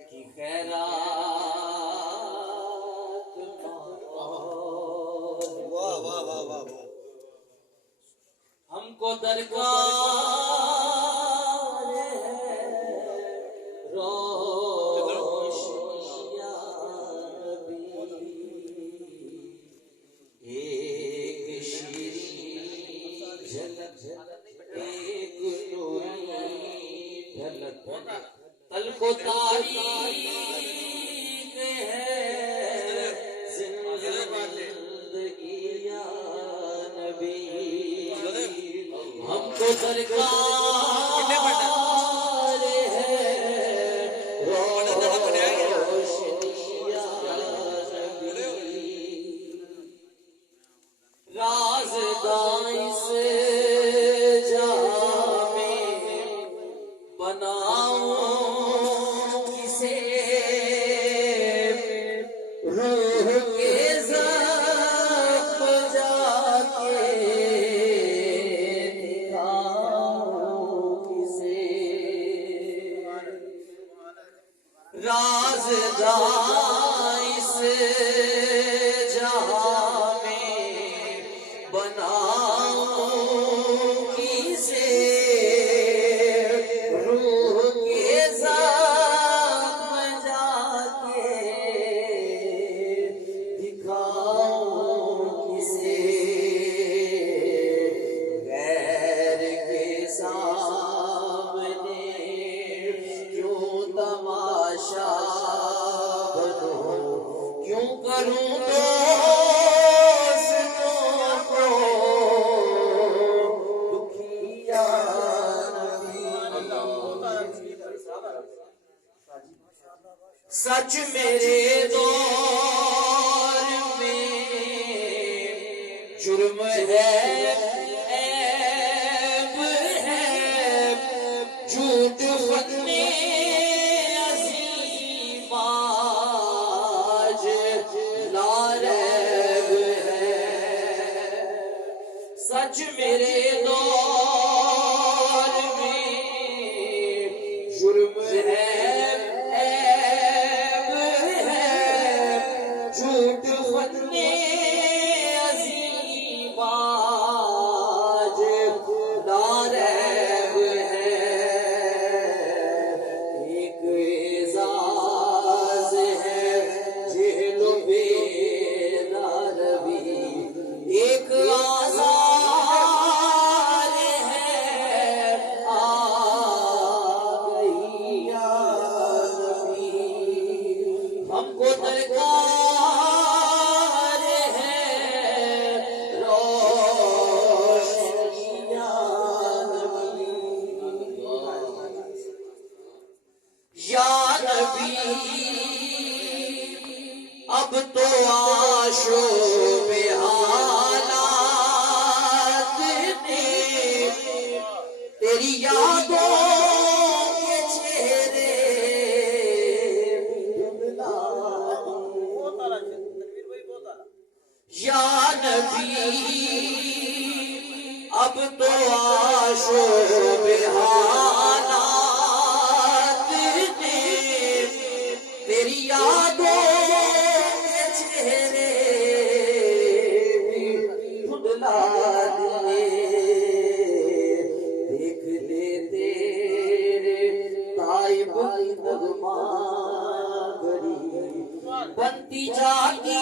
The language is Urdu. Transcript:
کی خیرات ہم کو درکار کل کو تاریخ ہے زندگی یا نبی ہم کو درکار ہے روشنی یا نبی رازداں اس جہاں میں بناؤں رازداں اس جہاں میں بناؤں کسے روح کے ذات میں جا کے دکھاؤں کسے غیر کے سامنے کیوں تماشا کیوں کروں دوستوں کو دکھیا سچ میرے دور میں جرم ہے عیب ہے جھوٹ فتنے سچ میرے دور میں جرم ہے عیب ہے جھوٹ فتنے عظیم باج ناریب ہے ایک اعزاز ہے جہل و بیداروی ایک ہم کو درکار ہے روشنی یا نبی اب تو آشوب حالات نے تیری یادوں کے چہرے یا نبی اب تو آشوب حالات نے تیری یادوں کے چہرے دھندلا دیے دیکھ لے تیرے تائب نغمہ گری بنتی جاتی